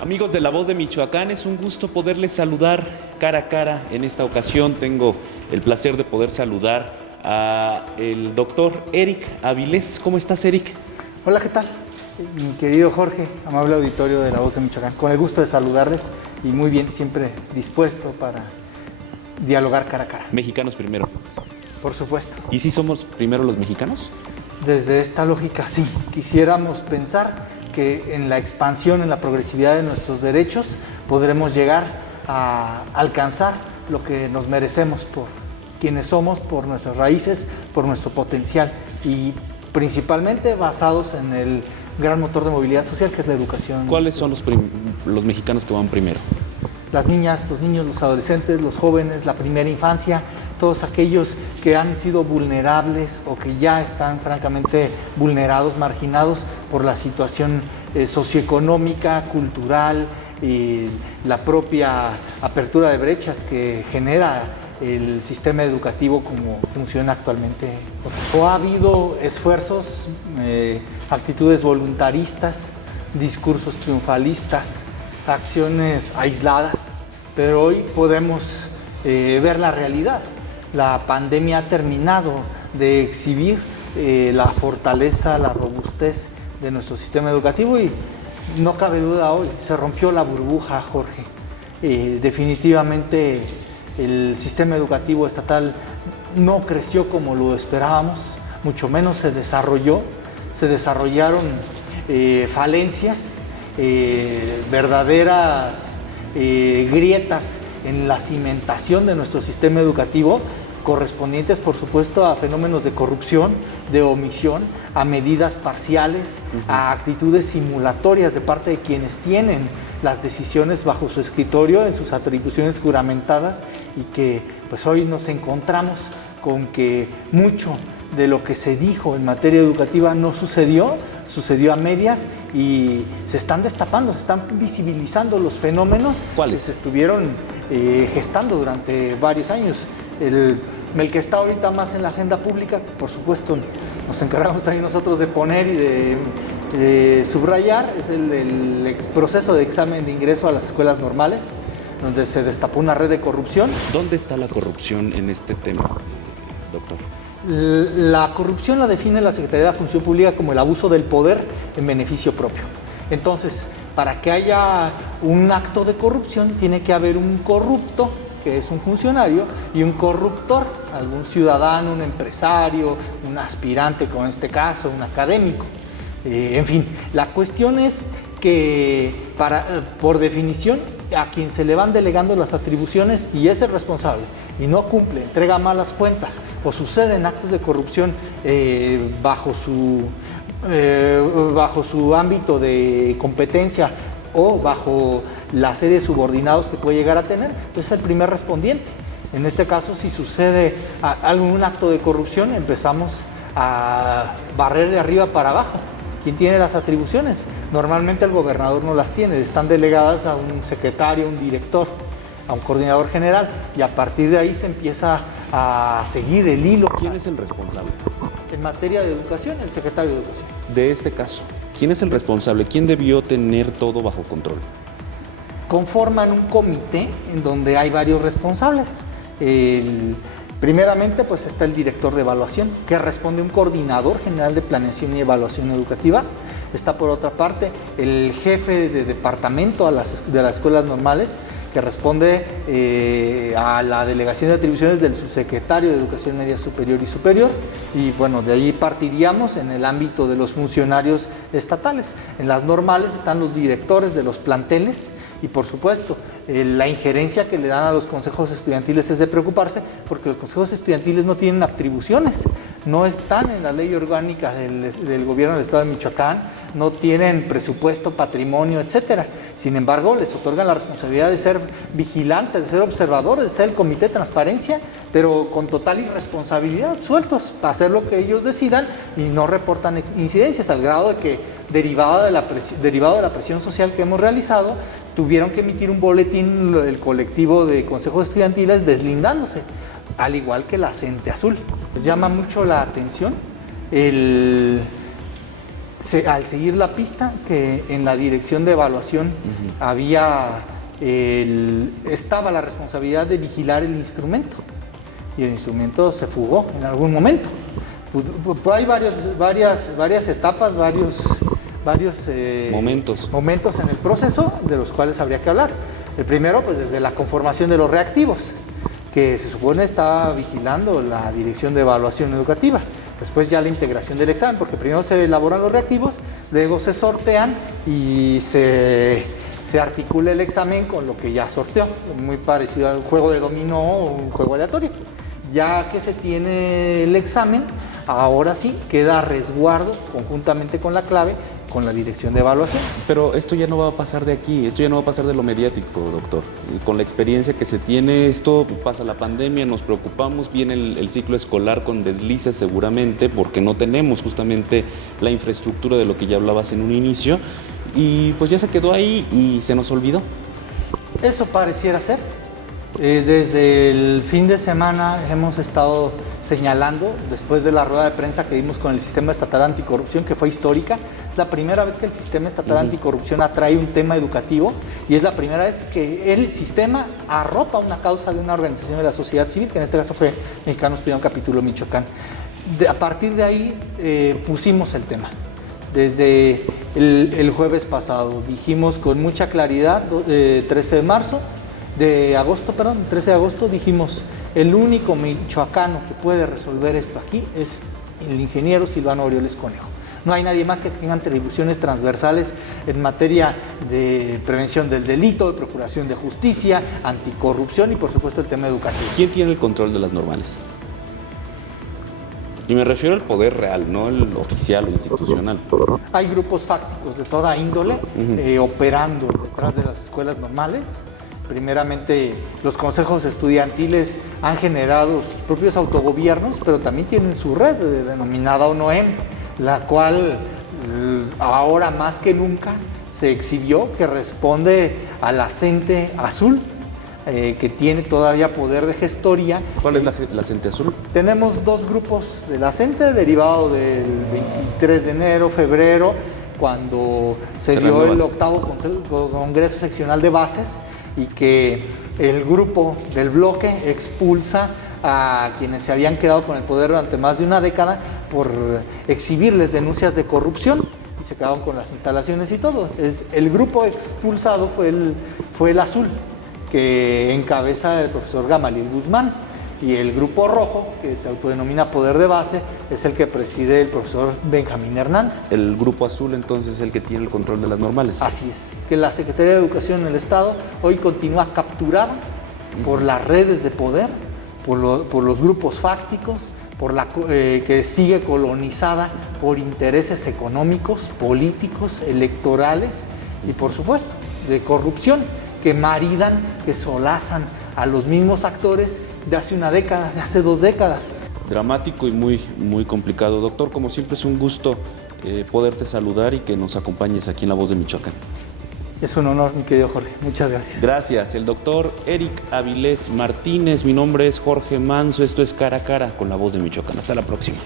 Amigos de La Voz de Michoacán, es un gusto poderles saludar cara a cara. En esta ocasión tengo el placer de poder saludar al doctor Eric Avilés. ¿Cómo estás, Eric? Hola, ¿qué tal? Mi querido Jorge, amable auditorio de La Voz de Michoacán. Con el gusto de saludarles y muy bien, siempre dispuesto para dialogar cara a cara. Mexicanos primero. Por supuesto. ¿Y si somos primero los mexicanos? Desde esta lógica, sí. Quisiéramos pensar que en la expansión, en la progresividad de nuestros derechos, podremos llegar a alcanzar lo que nos merecemos por quienes somos, por nuestras raíces, por nuestro potencial y principalmente basados en el gran motor de movilidad social que es la educación. ¿Cuáles son los mexicanos que van primero? Las niñas, los niños, los adolescentes, los jóvenes, la primera infancia, todos aquellos que han sido vulnerables o que ya están francamente vulnerados, marginados por la situación socioeconómica, cultural, la propia apertura de brechas que genera el sistema educativo como funciona actualmente. O ha habido esfuerzos, actitudes voluntaristas, discursos triunfalistas, acciones aisladas, pero hoy podemos ver la realidad. La pandemia ha terminado de exhibir la fortaleza, la robustez de nuestro sistema educativo y no cabe duda hoy, se rompió la burbuja, Jorge. Definitivamente el sistema educativo estatal no creció como lo esperábamos, mucho menos se desarrollaron falencias, verdaderas grietas en la cimentación de nuestro sistema educativo, correspondientes por supuesto a fenómenos de corrupción, de omisión, a medidas parciales, a actitudes simulatorias de parte de quienes tienen las decisiones bajo su escritorio en sus atribuciones juramentadas y que pues hoy nos encontramos con que mucho de lo que se dijo en materia educativa no sucedió a medias y se están destapando, se están visibilizando los fenómenos que se estuvieron gestando durante varios años. El que está ahorita más en la agenda pública, por supuesto, nos encargamos también nosotros de poner y de subrayar, es el proceso de examen de ingreso a las escuelas normales, donde se destapó una red de corrupción. ¿Dónde está la corrupción en este tema, doctor? La corrupción la define la Secretaría de la Función Pública como el abuso del poder en beneficio propio. Entonces, para que haya un acto de corrupción, tiene que haber un corrupto, que es un funcionario, y un corruptor, algún ciudadano, un empresario, un aspirante, como en este caso, un académico. En fin, la cuestión es que, por definición, a quien se le van delegando las atribuciones y es el responsable y no cumple, entrega malas cuentas o suceden actos de corrupción bajo su ámbito de competencia o bajo la serie de subordinados que puede llegar a tener, pues es el primer respondiente. En este caso, si sucede algún acto de corrupción, empezamos a barrer de arriba para abajo. ¿Quién tiene las atribuciones? Normalmente el gobernador no las tiene, están delegadas a un secretario, un director, a un coordinador general, y a partir de ahí se empieza a seguir el hilo. ¿Quién es el responsable? En materia de educación, el secretario de Educación. De este caso, ¿quién es el responsable? ¿Quién debió tener todo bajo control? Conforman un comité en donde hay varios responsables. Primeramente, pues está el director de evaluación, que responde a un coordinador general de planeación y evaluación educativa. Está por otra parte el jefe de departamento de las escuelas normales, que responde a la delegación de atribuciones del subsecretario de Educación Media Superior y Superior. Y bueno, de ahí partiríamos en el ámbito de los funcionarios estatales. En las normales están los directores de los planteles y por supuesto la injerencia que le dan a los consejos estudiantiles es de preocuparse, porque los consejos estudiantiles no tienen atribuciones, no están en la ley orgánica del gobierno del estado de Michoacán, no tienen presupuesto, patrimonio, etcétera. Sin embargo, les otorgan la responsabilidad de ser vigilantes, de ser observadores, de ser el comité de transparencia, pero con total irresponsabilidad, sueltos para hacer lo que ellos decidan y no reportan incidencias, al grado de que, derivado de la presión social que hemos realizado, tuvieron que emitir un boletín el colectivo de consejos estudiantiles deslindándose, al igual que la CENTE Azul. Llama mucho la atención al seguir la pista, que en la dirección de evaluación estaba la responsabilidad de vigilar el instrumento, y el instrumento se fugó en algún momento. Hay varias etapas, varios momentos en el proceso de los cuales habría que hablar. El primero, pues desde la conformación de los reactivos, que se supone está vigilando la dirección de evaluación educativa. Después ya la integración del examen, porque primero se elaboran los reactivos, luego se sortean y se articula el examen con lo que ya sorteó, muy parecido al juego de dominó o un juego aleatorio. Ya que se tiene el examen, ahora sí queda a resguardo, conjuntamente con la clave, con la dirección de evaluación. Pero esto ya no va a pasar de aquí, esto ya no va a pasar de lo mediático, doctor. Con la experiencia que se tiene, esto pasa la pandemia, nos preocupamos, viene el ciclo escolar con deslices seguramente, porque no tenemos justamente la infraestructura de lo que ya hablabas en un inicio, y pues ya se quedó ahí y se nos olvidó. Eso pareciera ser. Desde el fin de semana hemos estado señalando, después de la rueda de prensa que dimos con el Sistema Estatal Anticorrupción, que fue histórica. Es la primera vez que el Sistema Estatal Anticorrupción atrae un tema educativo, y es la primera vez que el sistema arropa una causa de una organización de la sociedad civil, que en este caso fue Mexicanos Pidan Capítulo Michoacán. A partir de ahí pusimos el tema. Desde el jueves pasado dijimos con mucha claridad, 13 de agosto, dijimos: el único michoacano que puede resolver esto aquí es el ingeniero Silvano Aureoles Conejo. No hay nadie más que tenga atribuciones transversales en materia de prevención del delito, de procuración de justicia, anticorrupción y por supuesto el tema educativo. ¿Quién tiene el control de las normales? Y me refiero al poder real, no el oficial o institucional. Hay grupos fácticos de toda índole operando detrás de las escuelas normales. Primeramente, los consejos estudiantiles han generado sus propios autogobiernos, pero también tienen su red denominada ONOEM, la cual ahora más que nunca se exhibió, que responde a la CENTE Azul, que tiene todavía poder de gestoría. ¿Cuál es la CENTE Azul? Tenemos dos grupos de la CENTE, derivado del 23 de enero, febrero, cuando se dio el 8º Congreso Seccional de Bases, y que el grupo del bloque expulsa a quienes se habían quedado con el poder durante más de una década por exhibirles denuncias de corrupción, y se quedaron con las instalaciones y todo. El grupo expulsado fue el azul, que encabeza el profesor Gamaliel Guzmán, y el grupo rojo, que se autodenomina Poder de Base, es el que preside el profesor Benjamín Hernández. El grupo azul entonces es el que tiene el control de las normales. Así es, que la Secretaría de Educación en el Estado hoy continúa capturada por las redes de poder, por los grupos fácticos, que sigue colonizada por intereses económicos, políticos, electorales y por supuesto de corrupción, que maridan, que solazan a los mismos actores de hace una década, de hace 2 décadas. Dramático y muy, muy complicado. Doctor, como siempre es un gusto poderte saludar y que nos acompañes aquí en La Voz de Michoacán. Es un honor, mi querido Jorge. Muchas gracias. Gracias. El doctor Eric Avilés Martínez. Mi nombre es Jorge Manso. Esto es Cara a Cara con La Voz de Michoacán. Hasta la próxima.